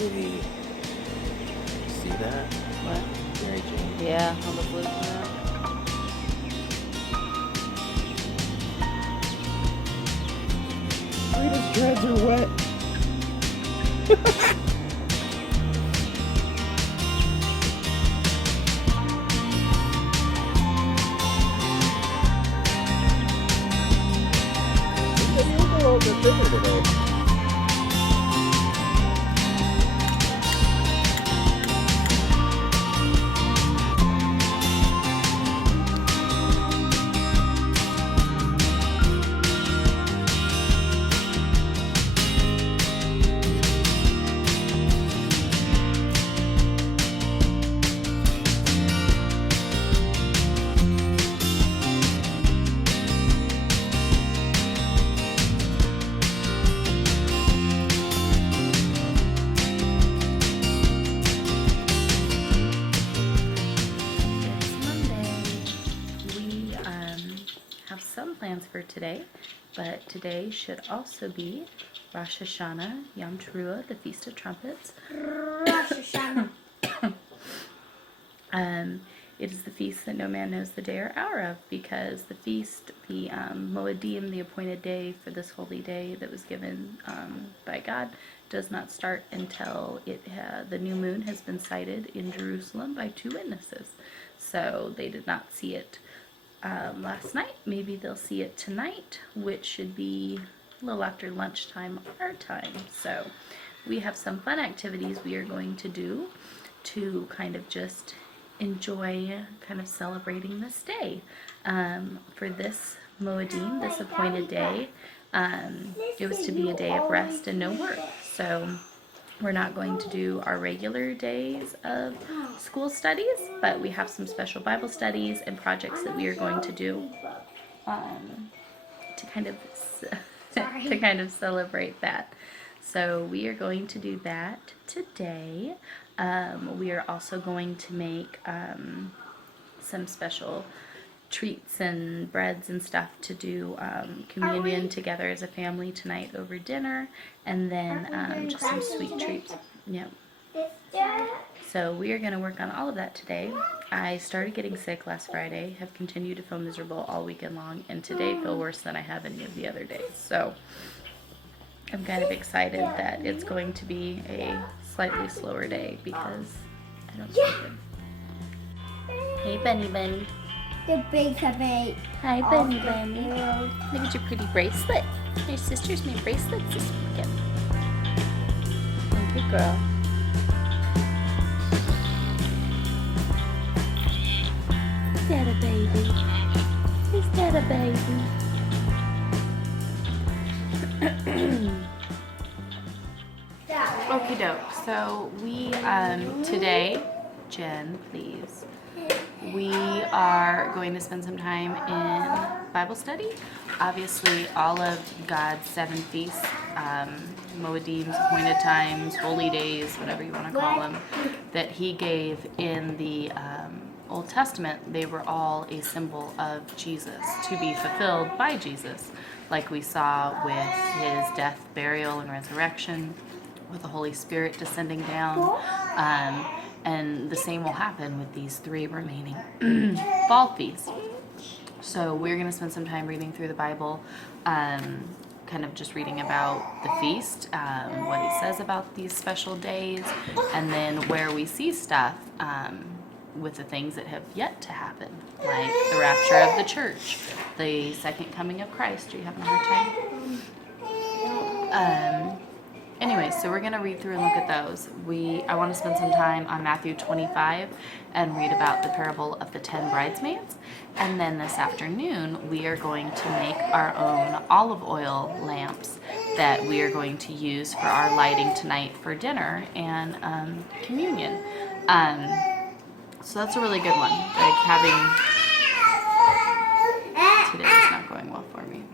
Hey, see that? What? Mary Jane. Yeah, on the blue map. Rita's dreads are wet. You look a little bit thinner today. It's Monday. We have some plans for today, but today should also be Rosh Hashanah, Yom Teruah, the Feast of Trumpets. Rosh Hashanah. It is the feast that no man knows the day or hour of, because the feast, the Moedim, the appointed day for this holy day that was given by God, does not start until the new moon has been sighted in Jerusalem by 2 witnesses. So they did not see it last night. Maybe they'll see it tonight, which should be a little after lunchtime our time. So we have some fun activities we are going to do to kind of just enjoy kind of celebrating this day. For this Moedim, this appointed day, it was to be a day of rest and no work. So we're not going to do our regular days of school studies, but we have some special Bible studies and projects that we are going to do to kind of to kind of celebrate that. So we are going to do that today. We are also going to make some special treats and breads and stuff to do communion together as a family tonight over dinner, and then just some sweet treats. Yep. So we are going to work on all of that today. I started getting sick last Friday, have continued to feel miserable all weekend long, and today feel worse than I have any of the other days. So I'm kind of excited that it's going to be a slightly slower day because I don't feel good. Hey, Bunny Bunny. The big cafe. Hi, Bunny Bunny. Look at your pretty bracelet. Your sisters made bracelets this weekend. Good girl. Is that a baby? Is that a baby? Okie doke. So we today, Jen, please. We are going to spend some time in Bible study. Obviously, all of God's 7 feasts, Moedims, appointed times, holy days, whatever you want to call them, that He gave in the Old Testament, they were all a symbol of Jesus, to be fulfilled by Jesus, like we saw with His death, burial, and resurrection, with the Holy Spirit descending down. And the same will happen with these 3 remaining fall feasts. So we're going to spend some time reading through the Bible, kind of just reading about the feast, what He says about these special days, and then where we see stuff with the things that have yet to happen, like the rapture of the church, the second coming of Christ. Are you having a hard time? Anyway, so we're going to read through and look at those. I want to spend some time on Matthew 25 and read about the parable of the 10 bridesmaids. And then this afternoon, we are going to make our own olive oil lamps that we are going to use for our lighting tonight for dinner and communion. So that's a really good one. Like today's not going well for me.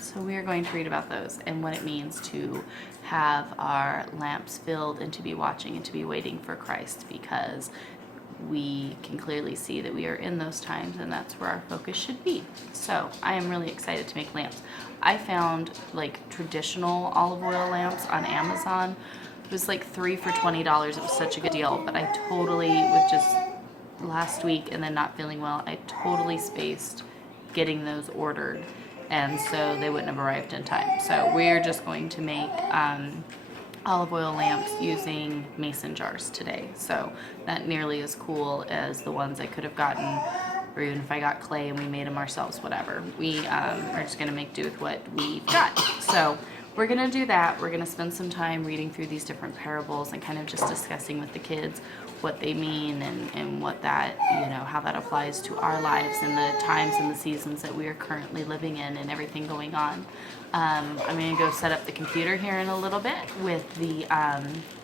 So we are going to read about those and what it means to have our lamps filled and to be watching and to be waiting for Christ, because we can clearly see that we are in those times, and that's where our focus should be. So I am really excited to make lamps. I found like traditional olive oil lamps on Amazon. It was like 3 for $20. It was such a good deal, but I totally, with just last week and then not feeling well, I totally spaced getting those ordered, and so they wouldn't have arrived in time. So we're just going to make olive oil lamps using mason jars today. So not nearly as cool as the ones I could have gotten, or even if I got clay and we made them ourselves, whatever. We are just gonna make do with what we've got. So we're gonna do that. We're gonna spend some time reading through these different parables and kind of just discussing with the kids what they mean and what that, how that applies to our lives and the times and the seasons that we are currently living in and everything going on. I'm going to go set up the computer here in a little bit with the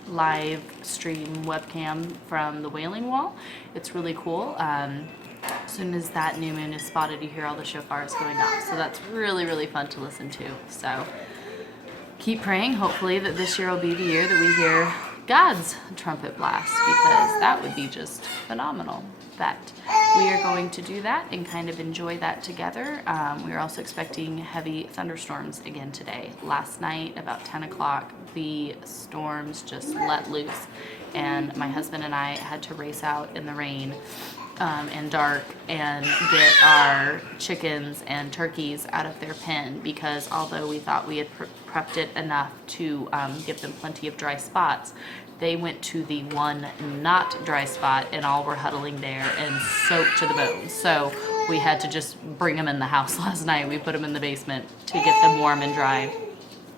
live stream webcam from the Wailing Wall. It's really cool. As soon as that new moon is spotted, you hear all the shofars going off. So that's really, really fun to listen to. So keep praying, hopefully, that this year will be the year that we hear God's trumpet blast, because that would be just phenomenal. But we are going to do that and kind of enjoy that together. We are also expecting heavy thunderstorms again today. Last night, about 10 o'clock, the storms just let loose, and my husband and I had to race out in the rain and dark and get our chickens and turkeys out of their pen, because although we thought we had prepped it enough to give them plenty of dry spots, they went to the one not dry spot and all were huddling there and soaked to the bone. So we had to just bring them in the house last night. We put them in the basement to get them warm and dry.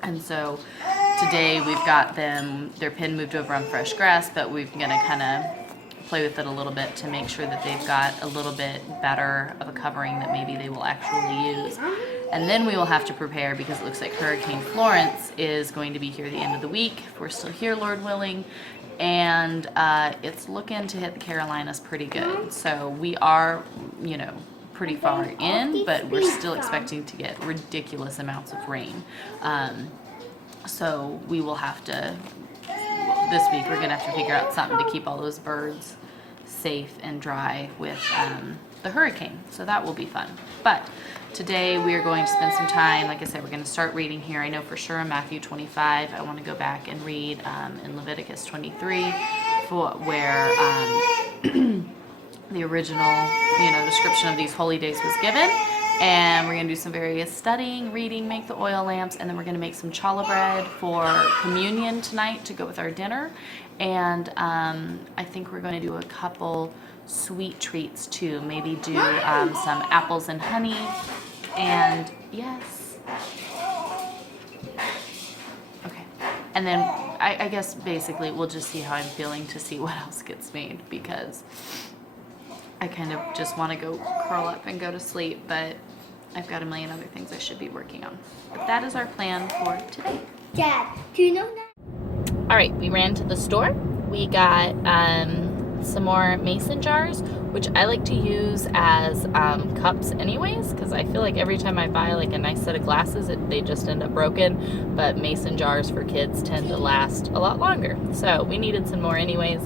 And so today we've got them, their pen moved over on fresh grass, but we're gonna kind of play with it a little bit to make sure that they've got a little bit better of a covering that maybe they will actually use. And then we will have to prepare, because it looks like Hurricane Florence is going to be here the end of the week, if we're still here, Lord willing. And it's looking to hit the Carolinas pretty good. So we are, pretty far in, but we're still expecting to get ridiculous amounts of rain. So we will have to, this week, we're gonna have to figure out something to keep all those birds safe and dry with the hurricane. So that will be fun. But today we are going to spend some time, like I said, we're going to start reading here. I know for sure in Matthew 25, I want to go back and read in Leviticus 23, where the original, description of these holy days was given. And we're going to do some various studying, reading, make the oil lamps, and then we're going to make some challah bread for communion tonight to go with our dinner. And I think we're going to do a couple sweet treats too. Maybe do some apples and honey. And yes. Okay. And then I guess basically we'll just see how I'm feeling to see what else gets made, because I kind of just want to go curl up and go to sleep, but I've got a million other things I should be working on. But that is our plan for today. Dad, do you know that? All right, we ran to the store. We got some more mason jars, which I like to use as cups anyways, because I feel like every time I buy like a nice set of glasses, they just end up broken. But mason jars for kids tend to last a lot longer. So we needed some more anyways.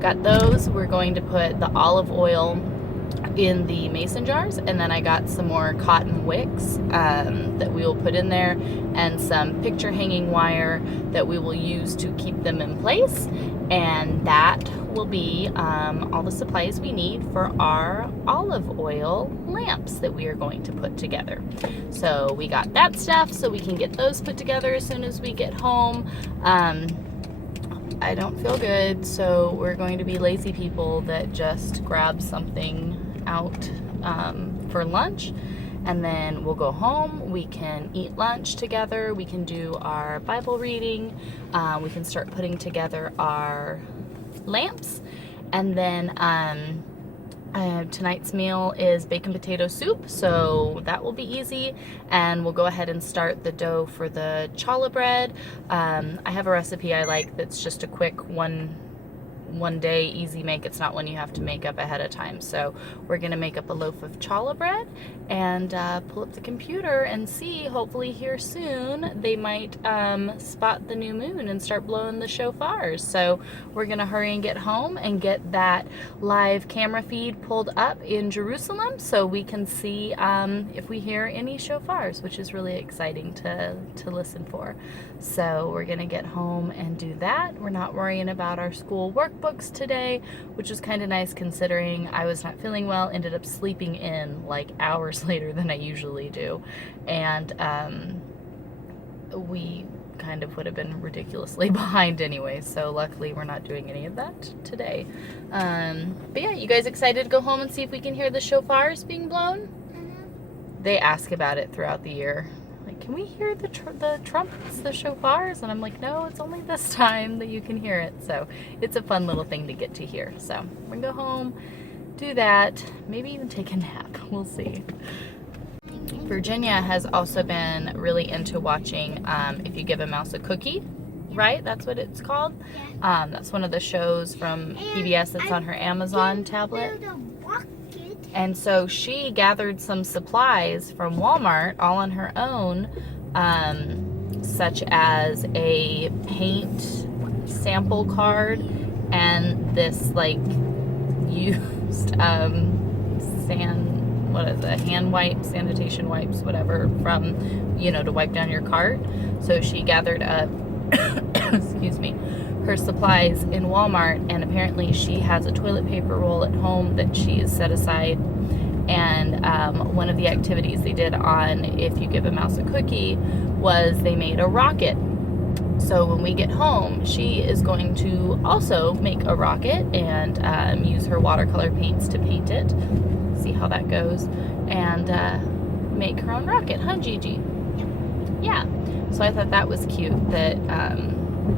Got those. We're going to put the olive oil in the mason jars, and then I got some more cotton wicks that we will put in there, and some picture hanging wire that we will use to keep them in place, and that will be all the supplies we need for our olive oil lamps that we are going to put together. So we got that stuff so we can get those put together as soon as we get home. I don't feel good, so we're going to be lazy people that just grab something out for lunch, and then we'll go home. We can eat lunch together. We can do our Bible reading. We can start putting together our lamps, and then tonight's meal is bacon potato soup, so that will be easy, and we'll go ahead and start the dough for the challah bread. I have a recipe I like that's just a quick one day easy make. It's not one you have to make up ahead of time. So we're gonna make up a loaf of challah bread and pull up the computer and see, hopefully here soon, they might spot the new moon and start blowing the shofars. So we're gonna hurry and get home and get that live camera feed pulled up in Jerusalem so we can see if we hear any shofars, which is really exciting to listen for. So we're gonna get home and do that. We're not worrying about our school workbooks today, which is kind of nice considering I was not feeling well, ended up sleeping in like hours later than I usually do, and we kind of would have been ridiculously behind anyway, so luckily we're not doing any of that today. But yeah, you guys excited to go home and see if we can hear the shofars being blown? They ask about it throughout the year. Like, can we hear the trumpets, the shofars? And I'm like, no, it's only this time that you can hear it. So it's a fun little thing to get to hear. So we're gonna go home, do that, maybe even take a nap. We'll see. Virginia has also been really into watching If You Give a Mouse a Cookie, right? That's what it's called. That's one of the shows from PBS that's on her Amazon tablet. And so she gathered some supplies from Walmart all on her own, such as a paint sample card and this like used hand wipes, sanitation wipes, whatever, from, you know, to wipe down your cart. So she gathered up, excuse me, her supplies in Walmart, and apparently she has a toilet paper roll at home that she has set aside. And one of the activities they did on If You Give a Mouse a Cookie was they made a rocket. So when we get home, she is going to also make a rocket and use her watercolor paints to paint it. See how that goes, and make her own rocket, huh, Gigi? Yeah. So I thought that was cute that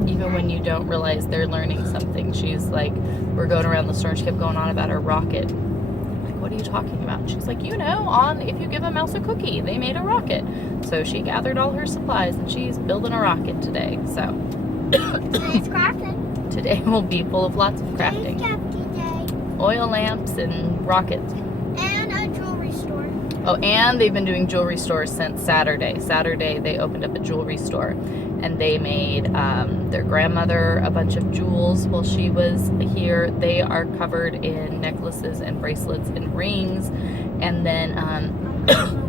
even when you don't realize they're learning something, she's like, we're going around the store and she kept going on about her rocket. I'm like, what are you talking about? She's like, you know, on If You Give a Mouse a Cookie, they made a rocket. So she gathered all her supplies and she's building a rocket today. So Today's crafting. Today will be full of lots of crafting. Today's crafting day. Oil lamps and rockets. And a jewelry store. Oh, and they've been doing jewelry stores since Saturday. Saturday, they opened up a jewelry store, and they made their grandmother a bunch of jewels while she was here. They are covered in necklaces and bracelets and rings. And then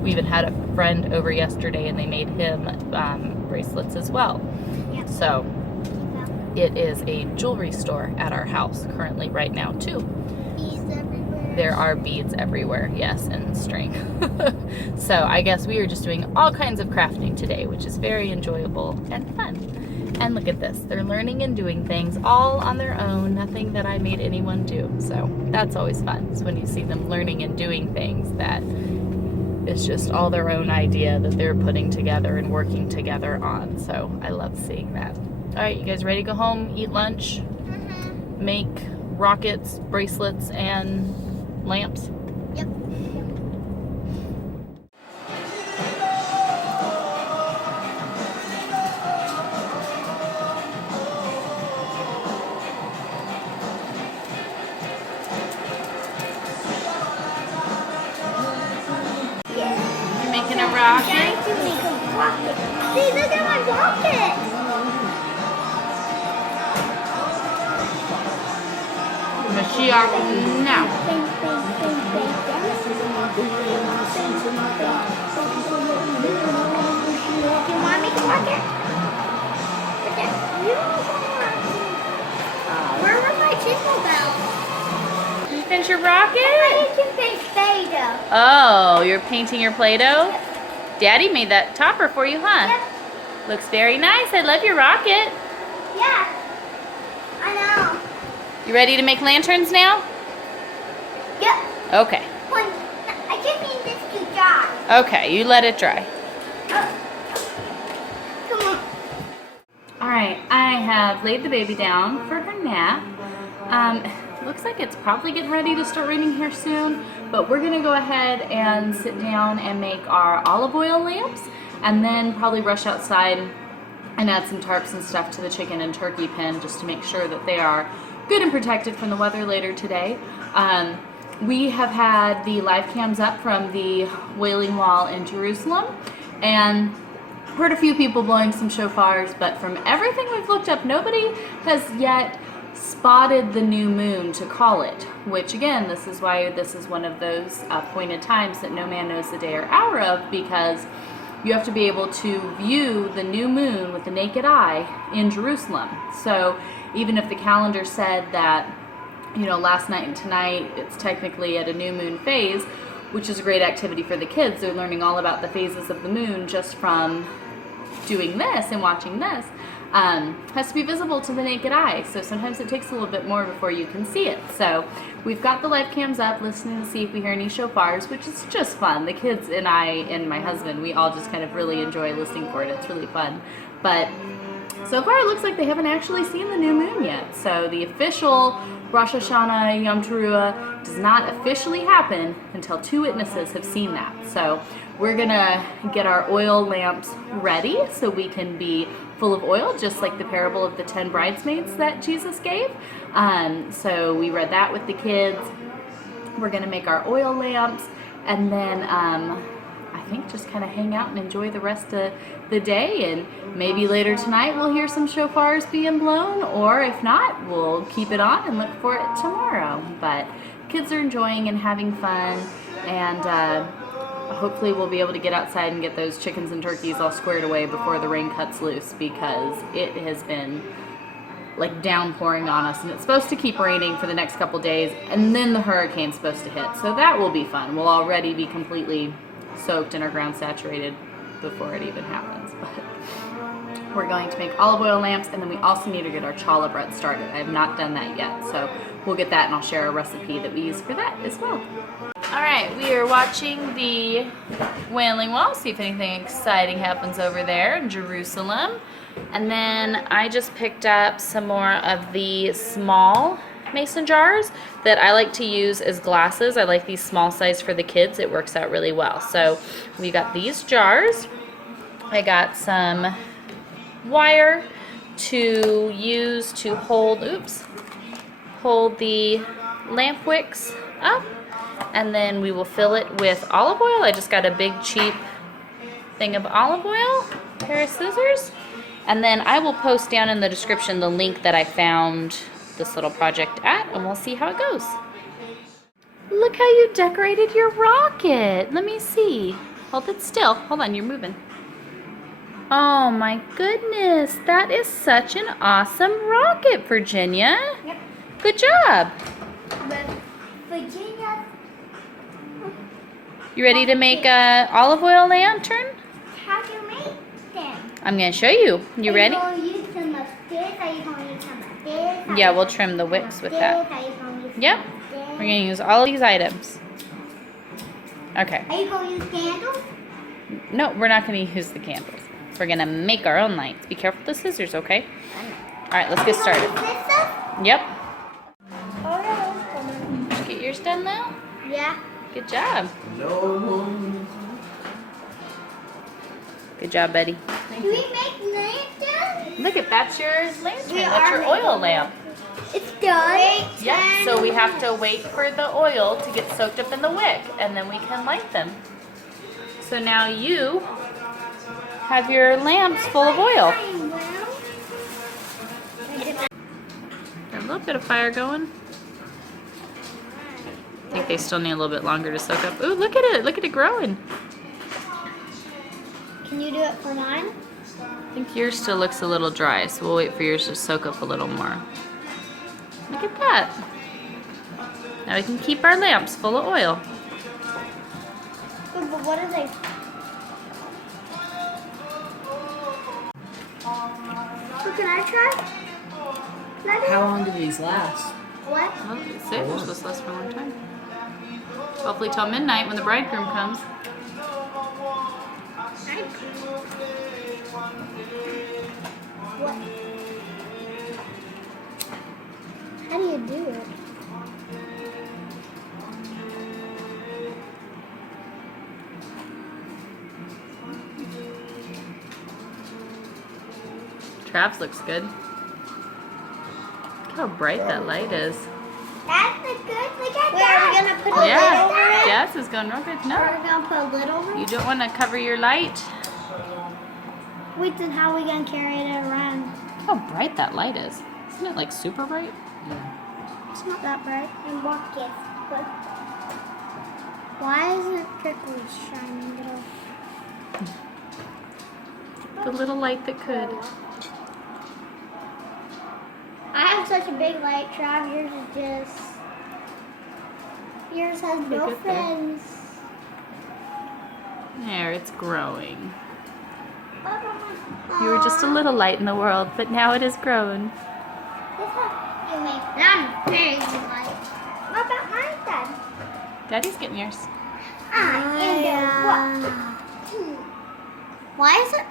we even had a friend over yesterday, and they made him bracelets as well. Yep. So it is a jewelry store at our house currently right now, too. There are beads everywhere, yes, and string. So I guess we are just doing all kinds of crafting today, which is very enjoyable and fun. And look at this. They're learning and doing things all on their own, nothing that I made anyone do. So that's always fun. It's when you see them learning and doing things that it's just all their own idea that they're putting together and working together on. So I love seeing that. All right, you guys ready to go home, eat lunch, make rockets, bracelets, and lamps? Yep. You're making a rocket? Trying to make a rocket. See, look at my rocket. Mashiach now. Do you want me to rock it? Where were my jingle bells? Did you finish your rocket? I need to finish Play-Doh. Oh, you're painting your Play-Doh? Daddy made that topper for you, huh? Yep. Looks very nice. I love your rocket. Yeah. I know. You ready to make lanterns now? Yep. Okay. I just need this to dry. Okay, you let it dry. Come on. All right, I have laid the baby down for her nap. Looks like it's probably getting ready to start raining here soon, but we're gonna go ahead and sit down and make our olive oil lamps, and then probably rush outside and add some tarps and stuff to the chicken and turkey pen just to make sure that they are good and protected from the weather later today. We have had the live cams up from the Wailing Wall in Jerusalem, and heard a few people blowing some shofars, but from everything we've looked up, nobody has yet spotted the new moon to call it, which again, this is why this is one of those appointed times that no man knows the day or hour of, because you have to be able to view the new moon with the naked eye in Jerusalem. So even if the calendar said that, you know, last night and tonight it's technically at a new moon phase, which is a great activity for the kids. They're learning all about the phases of the moon just from doing this and watching this. Has to be visible to the naked eye, so sometimes it takes a little bit more before you can see it. So we've got the live cams up, listening to see if we hear any shofars, which is just fun. The kids and I and my husband, we all just kind of really enjoy listening for it. It's really fun. But so far it looks like they haven't actually seen the new moon yet. So the official Rosh Hashanah Yom Teruah does not officially happen until 2 witnesses have seen that. So we're gonna get our oil lamps ready so we can be full of oil, just like the parable of the 10 bridesmaids that Jesus gave. So we read that with the kids. We're gonna make our oil lamps, and then I think just kind of hang out and enjoy the rest of the day, and maybe later tonight we'll hear some shofars being blown, or if not, we'll keep it on and look for it tomorrow. But kids are enjoying and having fun, and hopefully we'll be able to get outside and get those chickens and turkeys all squared away before the rain cuts loose, because it has been like downpouring on us, and it's supposed to keep raining for the next couple days, and then the hurricane's supposed to hit. So that will be fun. We'll already be completely soaked and our ground saturated before it even happens. But we're going to make olive oil lamps, and then we also need to get our challah bread started. I have not done that yet, so we'll get that, and I'll share a recipe that we use for that as well. Alright, we are watching the Wailing Wall, see if anything exciting happens over there in Jerusalem. And then I just picked up some more of the small mason jars that I like to use as glasses. I like these small size for the kids. It works out really well. So we got these jars. I got some wire to use to hold the lamp wicks up. And then we will fill it with olive oil. I just got a big cheap thing of olive oil, pair of scissors. And then I will post down in the description the link that I found this little project at, and we'll see how it goes. Look how you decorated your rocket. Let me see. Hold it still. Hold on, you're moving. Oh my goodness, that is such an awesome rocket, Virginia. Yep. Good job. But Virginia, You ready to make a olive oil lantern? how do you make them? I'm gonna show you. You ready? Are you going to use some of this? Are you going to use some of this? Are Yeah, you we'll going trim the to wicks use with this? that. Are you going to use Yep. some of this? We're gonna use all of these items. Okay. Are you going to use candles? No, we're not gonna use the candles. We're gonna make our own lights. Be careful with the scissors, okay? Alright, let's get started. Yep. Oh, yeah. Did you get yours done now? Yeah. Good job. No. Good job, Betty. Do we make lanterns? Look at that's your lantern. We That's are your oil making lamp. It's done. Yep. So we have to wait for the oil to get soaked up in the wick, and then we can light them. So now you have your lamps full of oil. A little bit of fire going. I think they still need a little bit longer to soak up. Ooh, look at it. Look at it growing. Can you do it for mine? I think yours still looks a little dry, so we'll wait for yours to soak up a little more. Look at that. Now we can keep our lamps full of oil. But what are they? So can I try? How long do these last? What? Well, it's safe. They're supposed to last for a long time. Hopefully till midnight when the bridegroom comes. What? How do you do it? Travis looks good. Look how how bright that light is. That's the good. Look at that. Are we gonna put a lid Yeah, over it? yes, it's going real good. Are No, we gonna put a lid over you it? don't want to cover your light. Wait, then how are we gonna carry it around? Look how bright that light is. Isn't it like super bright? It's not that bright. And what gift? But why isn't it prickly shining it off? The little light that could. I have such a big light, Trav. Yours is just. Yours has no Look at that. friends. There, it's growing. You were just a little light in the world, but now it has grown. You make that big light. What about mine then? Daddy's getting yours. Why is it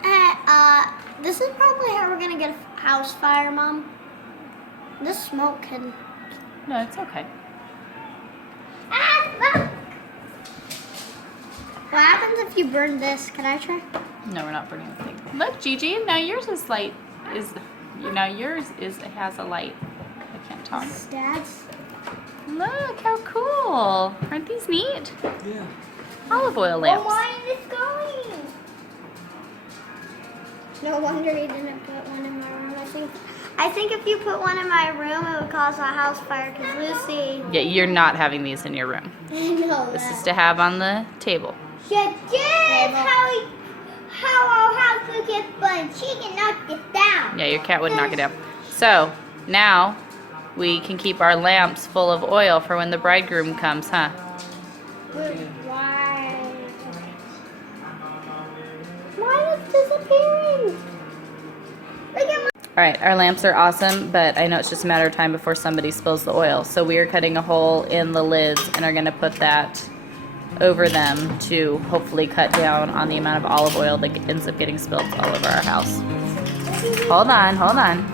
this is probably how we're gonna get a house fire, Mom. This smoke can. No, it's okay. Look! What happens if you burn this? Can I try? No, we're not burning the thing. Look, Gigi, now yours is light. Has a light. I can't talk. This is Dad's. Look, how cool. Aren't these neat? Yeah. Olive oil Oh, lamps. mine is going. No wonder he didn't put one in my room. I think if you put one in my room, it would cause a house fire. Cause Lucy. Yeah, you're not having these in your room. I know This is to have on the table. Yeah, just how our house will get burned. She can knock it down. Yeah, your cat would knock it down. So, now we can keep our lamps full of oil for when the bridegroom comes, huh? Why? Why is it disappearing? Look at my. Alright, our lamps are awesome, but I know it's just a matter of time before somebody spills the oil. So we are cutting a hole in the lids and are going to put that over them to hopefully cut down on the amount of olive oil that ends up getting spilled all over our house. Hold on, hold on.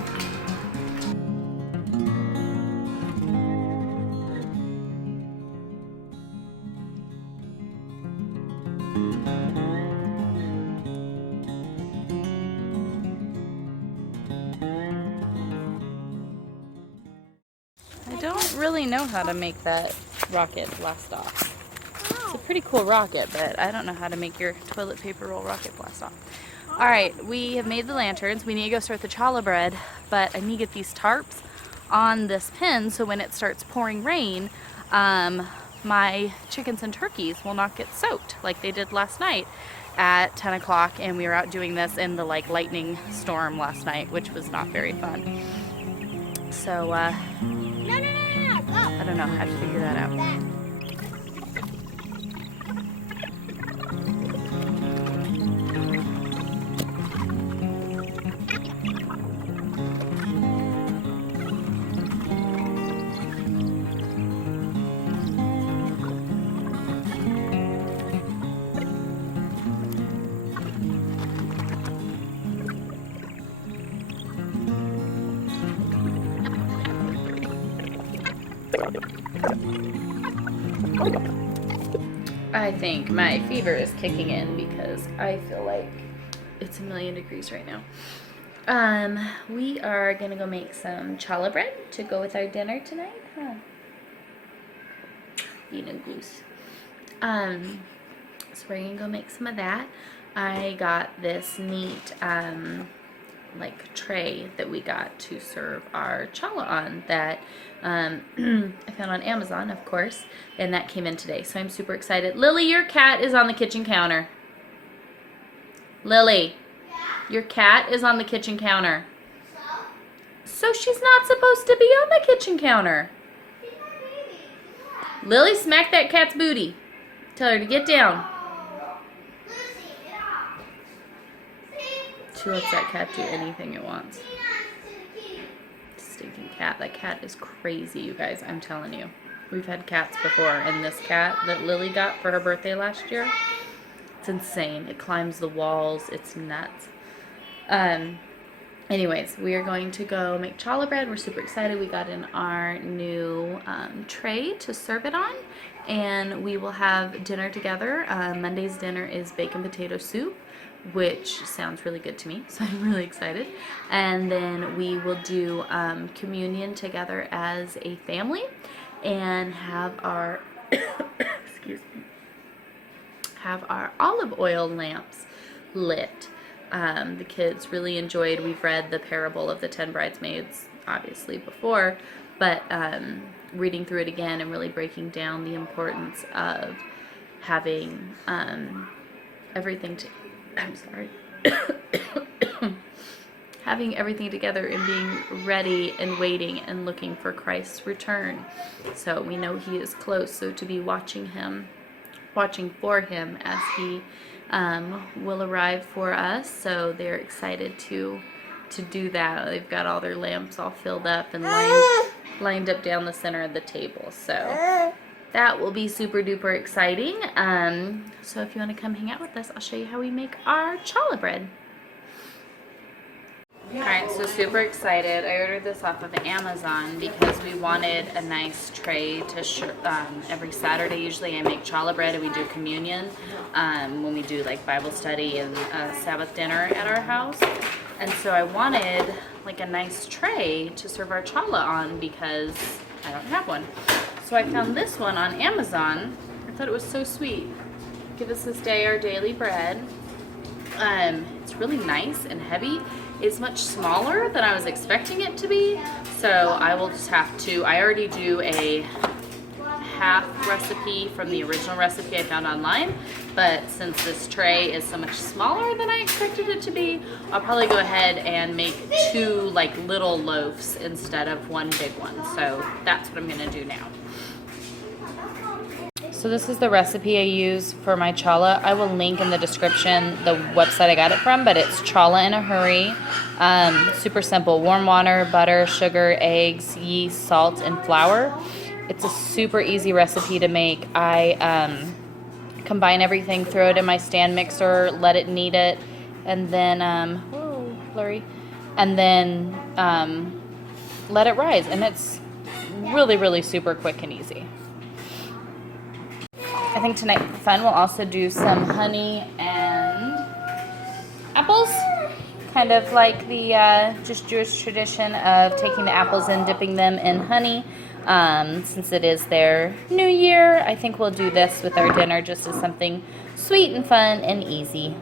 I don't really know how to make that rocket blast off. It's a pretty cool rocket, but I don't know how to make your toilet paper roll rocket blast off. Alright, we have made the lanterns. We need to go start the challah bread, but I need to get these tarps on this pin so when it starts pouring rain, my chickens and turkeys will not get soaked like they did last night at 10 o'clock, and we were out doing this in the lightning storm last night, which was not very fun. So, No. I don't know, I have to figure that out. I think my fever is kicking in because I feel like it's 1,000,000 degrees right now. We are gonna go make some challah bread to go with our dinner tonight, huh? Being a goose. So we're gonna go make some of that. I got this neat like tray that we got to serve our challah on that I found on Amazon, of course, and that came in today, so I'm super excited. Lily, your cat is on the kitchen counter. Lily, your cat is on the kitchen counter. So she's not supposed to be on the kitchen counter. Lily, smack that cat's booty. Tell her to get down. She lets that cat do anything it wants. Stinking cat. That cat is crazy, you guys. I'm telling you. We've had cats before, and this cat that Lily got for her birthday last year, it's insane. It climbs the walls. It's nuts. Anyways, we are going to go make challah bread. We're super excited. We got in our new tray to serve it on, and we will have dinner together. Monday's dinner is bacon potato soup, which sounds really good to me, so I'm really excited. And then we will do communion together as a family and have our excuse me, have our olive oil lamps lit. The kids really enjoyed, we've read the parable of the 10 bridesmaids obviously before, but reading through it again and really breaking down the importance of having everything to, I'm sorry, having everything together and being ready and waiting and looking for Christ's return. So we know he is close, so to be watching for him as he will arrive for us. So they're excited to do that. They've got all their lamps all filled up and lined up down the center of the table. So that will be super duper exciting. So if you want to come hang out with us, I'll show you how we make our challah bread. Alright, so super excited. I ordered this off of Amazon because we wanted a nice tray to every Saturday. Usually I make challah bread and we do communion when we do like Bible study and Sabbath dinner at our house. And so I wanted like a nice tray to serve our challah on because I don't have one. So I found this one on Amazon. I thought it was so sweet. Give us this day our daily bread. It's really nice and heavy. It's much smaller than I was expecting it to be. So I will just have to, I already do a half recipe from the original recipe I found online, but since this tray is so much smaller than I expected it to be, I'll probably go ahead and make 2 like little loaves instead of one big one. So that's what I'm gonna do now. So this is the recipe I use for my challah. I will link in the description the website I got it from, but it's Challah in a Hurry. Super simple. Warm water, butter, sugar, eggs, yeast, salt, and flour. It's a super easy recipe to make. I combine everything, throw it in my stand mixer, let it knead it, and then, whoa, blurry, and then let it rise. And it's really, really super quick and easy. I think tonight for fun we'll also do some honey and apples. Kind of like the just Jewish tradition of taking the apples and dipping them in honey. Since it is their new year, I think we'll do this with our dinner just as something sweet and fun and easy.